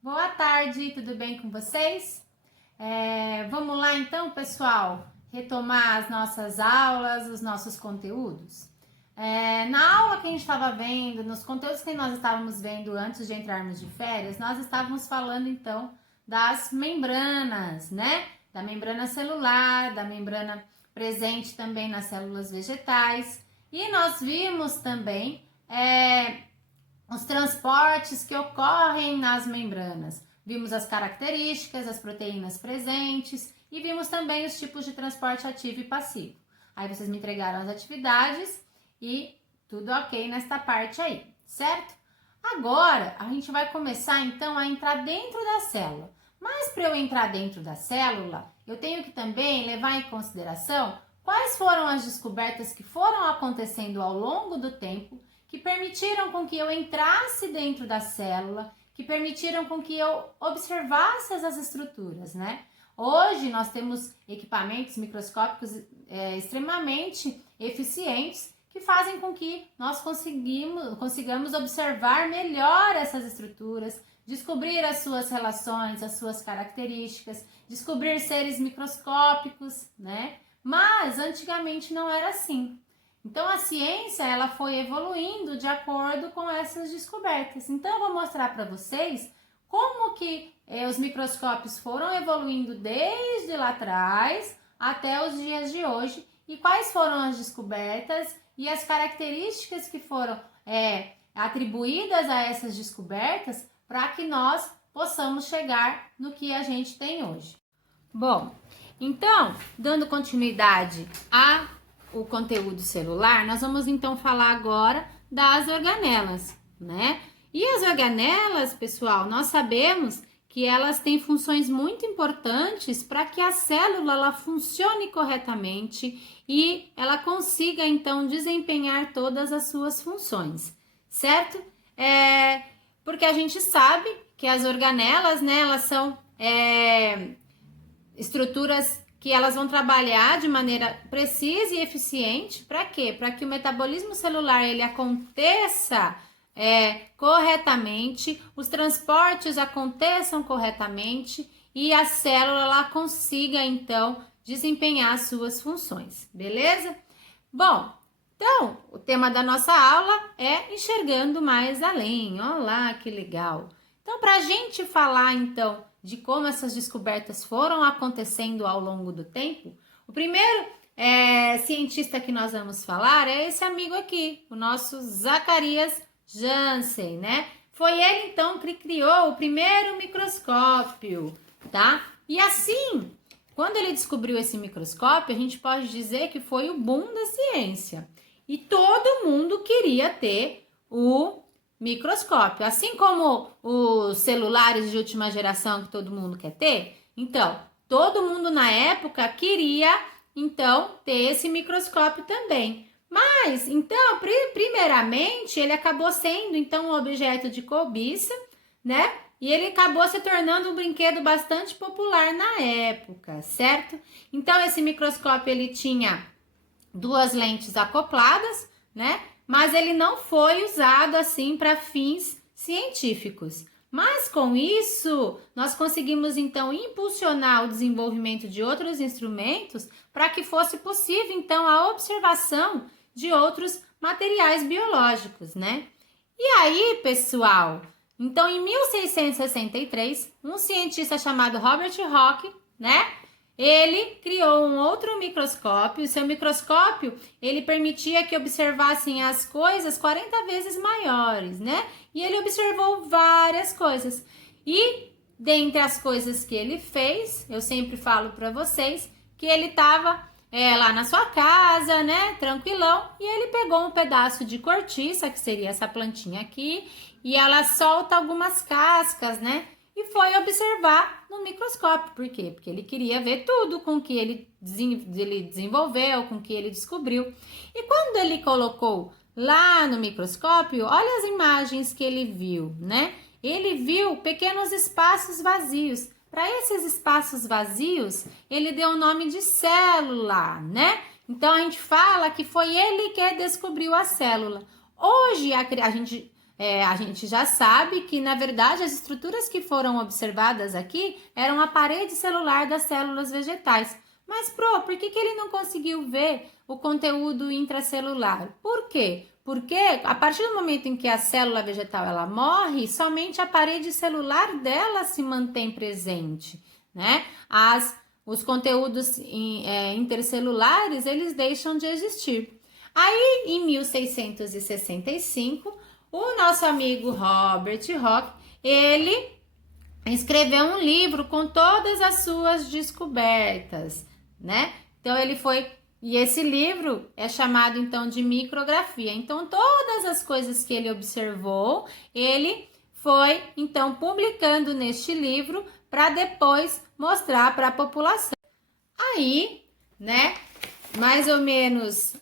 Boa tarde, tudo bem com vocês? Vamos lá então, pessoal, retomar as nossas aulas, os nossos conteúdos. Na aula que a gente estava vendo, nos conteúdos que nós estávamos vendo antes de entrarmos de férias, nós estávamos falando então das membranas, né? Da membrana celular, da membrana presente também nas células vegetais. E nós vimos também os transportes que ocorrem nas membranas. Vimos as características, as proteínas presentes e vimos também os tipos de transporte ativo e passivo. Aí vocês me entregaram as atividades e tudo ok nesta parte aí, certo? Agora a gente vai começar então a entrar dentro da célula. Mas para eu entrar dentro da célula, eu tenho que também levar em consideração quais foram as descobertas que foram acontecendo ao longo do tempo que permitiram com que eu entrasse dentro da célula, que permitiram com que eu observasse essas estruturas, né? Hoje nós temos equipamentos microscópicos extremamente eficientes que fazem com que nós consigamos observar melhor essas estruturas, descobrir as suas relações, as suas características, descobrir seres microscópicos, né? Mas antigamente não era assim. Então a ciência ela foi evoluindo de acordo com essas descobertas. Então eu vou mostrar para vocês como que os microscópios foram evoluindo desde lá atrás até os dias de hoje e quais foram as descobertas e as características que foram atribuídas a essas descobertas para que nós possamos chegar no que a gente tem hoje. Bom, então, dando continuidade o conteúdo celular, nós vamos então falar agora das organelas, né? E as organelas, pessoal, nós sabemos que elas têm funções muito importantes para que a célula ela funcione corretamente e ela consiga então desempenhar todas as suas funções, certo? Porque a gente sabe que as organelas, né, elas são estruturas que elas vão trabalhar de maneira precisa e eficiente. Para quê? Para que o metabolismo celular ele aconteça corretamente, os transportes aconteçam corretamente e a célula ela consiga então desempenhar as suas funções, beleza? Bom, então o tema da nossa aula é enxergando mais além. Olha lá que legal! Então, para a gente falar então de como essas descobertas foram acontecendo ao longo do tempo, o primeiro cientista que nós vamos falar é esse amigo aqui, o nosso Zacarias Janssen, né? Foi ele então que criou o primeiro microscópio, tá? E assim, quando ele descobriu esse microscópio, a gente pode dizer que foi o boom da ciência. E todo mundo queria ter o microscópio, assim como os celulares de última geração que todo mundo quer ter. Então, todo mundo na época queria, então, ter esse microscópio também. Mas, então, primeiramente, ele acabou sendo, então, um objeto de cobiça, né? E ele acabou se tornando um brinquedo bastante popular na época, certo? Então, esse microscópio, ele tinha duas lentes acopladas, né? Mas ele não foi usado assim para fins científicos. Mas com isso, nós conseguimos então impulsionar o desenvolvimento de outros instrumentos para que fosse possível então a observação de outros materiais biológicos, né? E aí, pessoal, então em 1663, um cientista chamado Robert Hooke, né? Ele criou um outro microscópio. O seu microscópio, ele permitia que observassem as coisas 40 vezes maiores, né? E ele observou várias coisas. E dentre as coisas que ele fez, eu sempre falo para vocês que ele estava lá na sua casa, né? Tranquilão. E ele pegou um pedaço de cortiça, que seria essa plantinha aqui, e ela solta algumas cascas, né? E foi observar no microscópio. Por quê? Porque ele queria ver tudo com que ele desenvolveu, com que ele descobriu. E quando ele colocou lá no microscópio, olha as imagens que ele viu, né? Ele viu pequenos espaços vazios. Para esses espaços vazios, ele deu o nome de célula, né? Então, a gente fala que foi ele que descobriu a célula. Hoje, a gente a gente já sabe que, na verdade, as estruturas que foram observadas aqui eram a parede celular das células vegetais. Mas, por que ele não conseguiu ver o conteúdo intracelular? Por quê? Porque a partir do momento em que a célula vegetal ela morre, somente a parede celular dela se mantém presente, né? Os conteúdos intercelulares, eles deixam de existir. Aí, em 1665, o nosso amigo Robert Hooke, ele escreveu um livro com todas as suas descobertas, né? Então, e esse livro é chamado, então, de micrografia. Então, todas as coisas que ele observou, ele foi, então, publicando neste livro para depois mostrar para a população. Aí, né, mais ou menos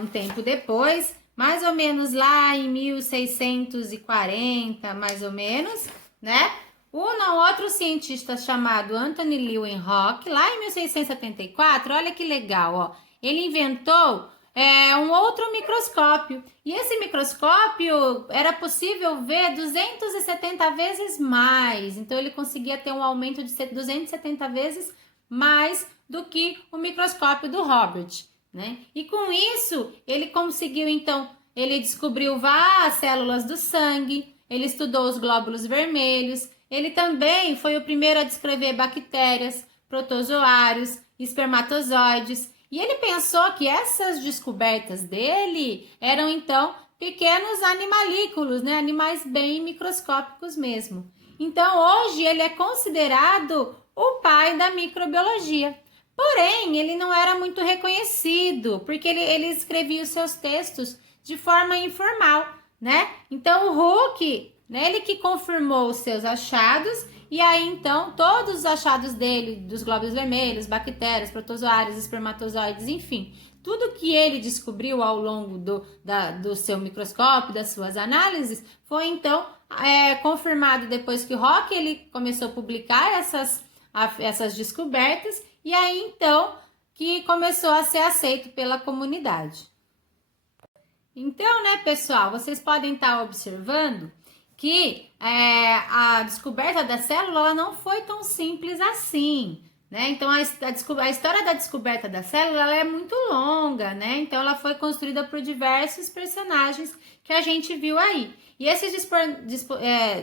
um tempo depois, mais ou menos lá em 1640, mais ou menos, né, outro cientista chamado Anthony Leeuwenhoek, lá em 1674, olha que legal, ó, ele inventou um outro microscópio. E esse microscópio era possível ver 270 vezes mais. Então, ele conseguia ter um aumento de 270 vezes mais do que o microscópio do Robert, né? E com isso, ele conseguiu, então, ele descobriu as células do sangue, ele estudou os glóbulos vermelhos, ele também foi o primeiro a descrever bactérias, protozoários, espermatozoides, e ele pensou que essas descobertas dele eram, então, pequenos animalículos, né? Animais bem microscópicos mesmo. Então, hoje, ele é considerado o pai da microbiologia. Porém, ele não era muito reconhecido, porque ele escrevia os seus textos de forma informal, né? Então, o Hooke, né, ele que confirmou os seus achados, e aí, então, todos os achados dele, dos glóbulos vermelhos, bactérias, protozoários, espermatozoides, enfim, tudo que ele descobriu ao longo do seu microscópio, das suas análises, foi, então, confirmado depois que o Hooke ele começou a publicar essas descobertas, e aí, então, que começou a ser aceito pela comunidade. Então, né, pessoal, vocês podem estar observando que a descoberta da célula ela não foi tão simples assim, né? Então, a história da descoberta da célula ela é muito longa, né? Então, ela foi construída por diversos personagens que a gente viu aí. E esses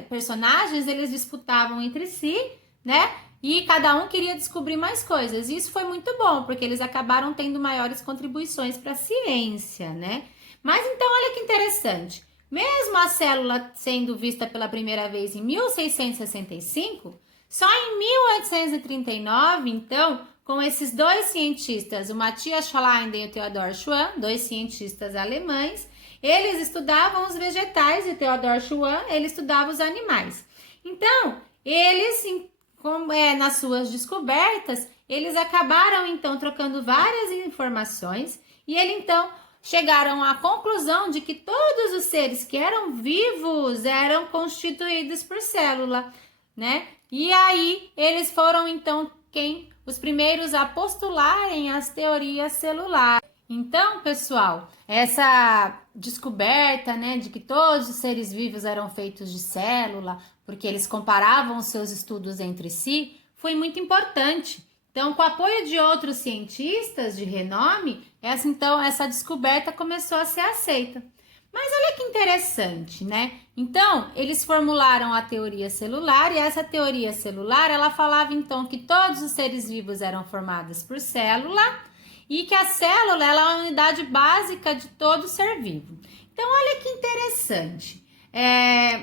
personagens, eles disputavam entre si, né? E cada um queria descobrir mais coisas. E isso foi muito bom, porque eles acabaram tendo maiores contribuições para a ciência, né? Mas então, olha que interessante. Mesmo a célula sendo vista pela primeira vez em 1665, só em 1839, então, com esses dois cientistas, o Matthias Schleiden e o Theodor Schwann, dois cientistas alemães, eles estudavam os vegetais e Theodor Schwann, ele estudava os animais. Então, eles, nas suas descobertas, eles acabaram, então, trocando várias informações e ele, então, chegaram à conclusão de que todos os seres que eram vivos eram constituídos por célula, né? E aí eles foram então os primeiros a postularem as teorias celulares. Então, pessoal, essa descoberta, né, de que todos os seres vivos eram feitos de célula, porque eles comparavam os seus estudos entre si, foi muito importante. Então, com o apoio de outros cientistas de renome, essa descoberta começou a ser aceita. Mas olha que interessante, né? Então, eles formularam a teoria celular e essa teoria celular, ela falava então que todos os seres vivos eram formados por célula e que a célula ela é a unidade básica de todo ser vivo. Então, olha que interessante.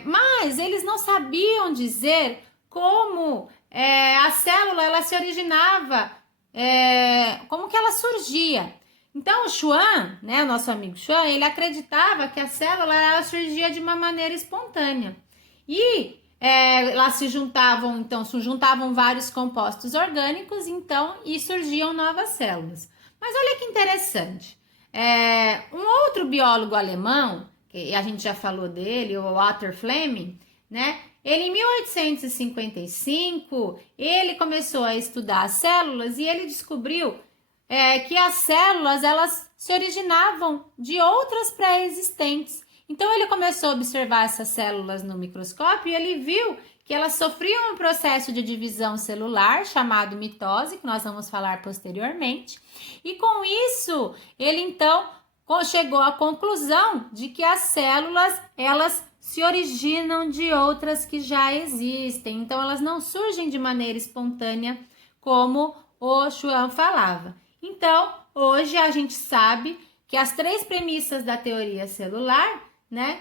Mas eles não sabiam dizer como a célula ela se originava, como que ela surgia. Então, o Schwann, né, o nosso amigo Schwann, ele acreditava que a célula ela surgia de uma maneira espontânea. E lá se juntavam vários compostos orgânicos, então, e surgiam novas células. Mas olha que interessante. Um outro biólogo alemão, que a gente já falou dele, o Walter Fleming, né? Ele, em 1855, ele começou a estudar as células e ele descobriu que as células, elas se originavam de outras pré-existentes. Então, ele começou a observar essas células no microscópio e ele viu que elas sofriam um processo de divisão celular chamado mitose, que nós vamos falar posteriormente. E com isso, ele então chegou à conclusão de que as células, elas se originam de outras que já existem. Então, elas não surgem de maneira espontânea, como o Schwann falava. Então, hoje a gente sabe que as 3 premissas da teoria celular, né,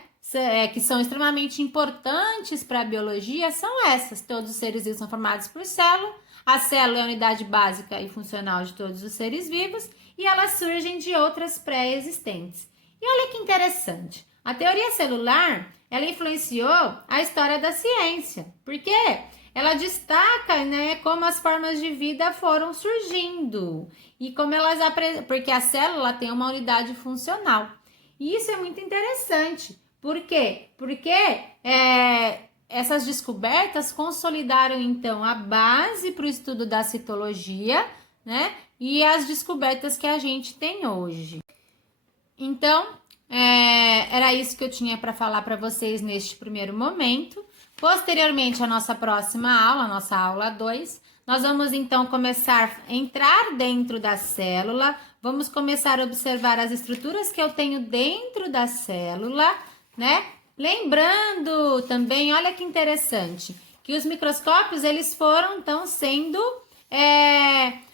que são extremamente importantes para a biologia, são essas. Todos os seres vivos são formados por célula, a célula é a unidade básica e funcional de todos os seres vivos e elas surgem de outras pré-existentes. E olha que interessante, a teoria celular, ela influenciou a história da ciência, porque ela destaca, né, como as formas de vida foram surgindo e como elas porque a célula tem uma unidade funcional. E isso é muito interessante. Por quê? Porque essas descobertas consolidaram, então, a base para o estudo da citologia, né? E as descobertas que a gente tem hoje. Então, era isso que eu tinha para falar para vocês neste primeiro momento. Posteriormente, a nossa próxima aula, a nossa aula 2, nós vamos então começar a entrar dentro da célula, vamos começar a observar as estruturas que eu tenho dentro da célula, né? Lembrando também, olha que interessante, que os microscópios, eles foram então sendo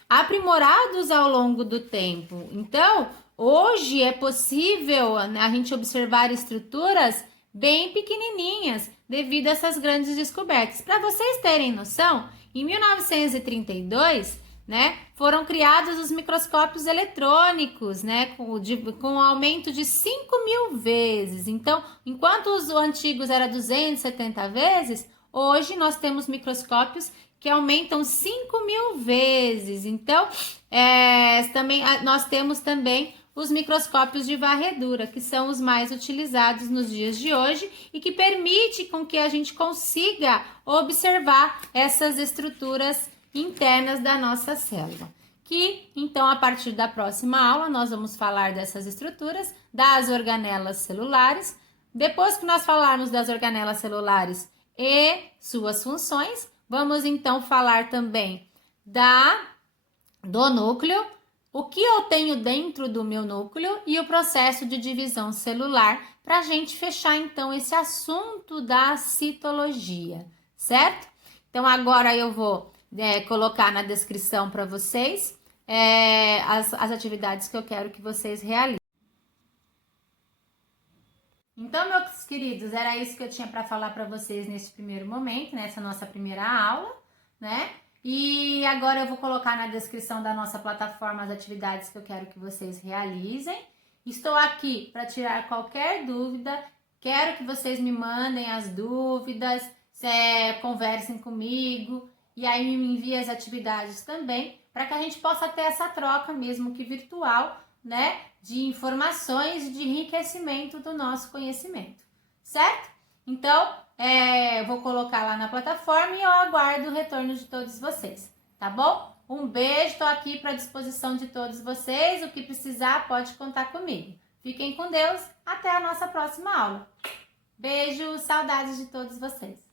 aprimorados ao longo do tempo. Então, hoje é possível a gente observar estruturas bem pequenininhas devido a essas grandes descobertas. Para vocês terem noção, em 1932, né, foram criados os microscópios eletrônicos, né, com um aumento de 5.000 vezes. Então, enquanto os antigos eram 270 vezes, hoje nós temos microscópios que aumentam 5.000 vezes. Então, também, nós temos também os microscópios de varredura, que são os mais utilizados nos dias de hoje e que permite com que a gente consiga observar essas estruturas internas da nossa célula. Que, então, a partir da próxima aula, nós vamos falar dessas estruturas, das organelas celulares. Depois que nós falarmos das organelas celulares e suas funções, vamos, então, falar também do núcleo, o que eu tenho dentro do meu núcleo e o processo de divisão celular, para a gente fechar, então, esse assunto da citologia, certo? Então, agora eu vou colocar na descrição para vocês as atividades que eu quero que vocês realizem. Então, meus queridos, era isso que eu tinha para falar para vocês nesse primeiro momento, nessa nossa primeira aula, né? E agora eu vou colocar na descrição da nossa plataforma as atividades que eu quero que vocês realizem. Estou aqui para tirar qualquer dúvida, quero que vocês me mandem as dúvidas, conversem comigo e aí me enviem as atividades também, para que a gente possa ter essa troca, mesmo que virtual, né, de informações e de enriquecimento do nosso conhecimento, certo? Então, eu vou colocar lá na plataforma e eu aguardo o retorno de todos vocês, tá bom? Um beijo, estou aqui para a disposição de todos vocês, o que precisar pode contar comigo. Fiquem com Deus, até a nossa próxima aula. Beijo, saudades de todos vocês.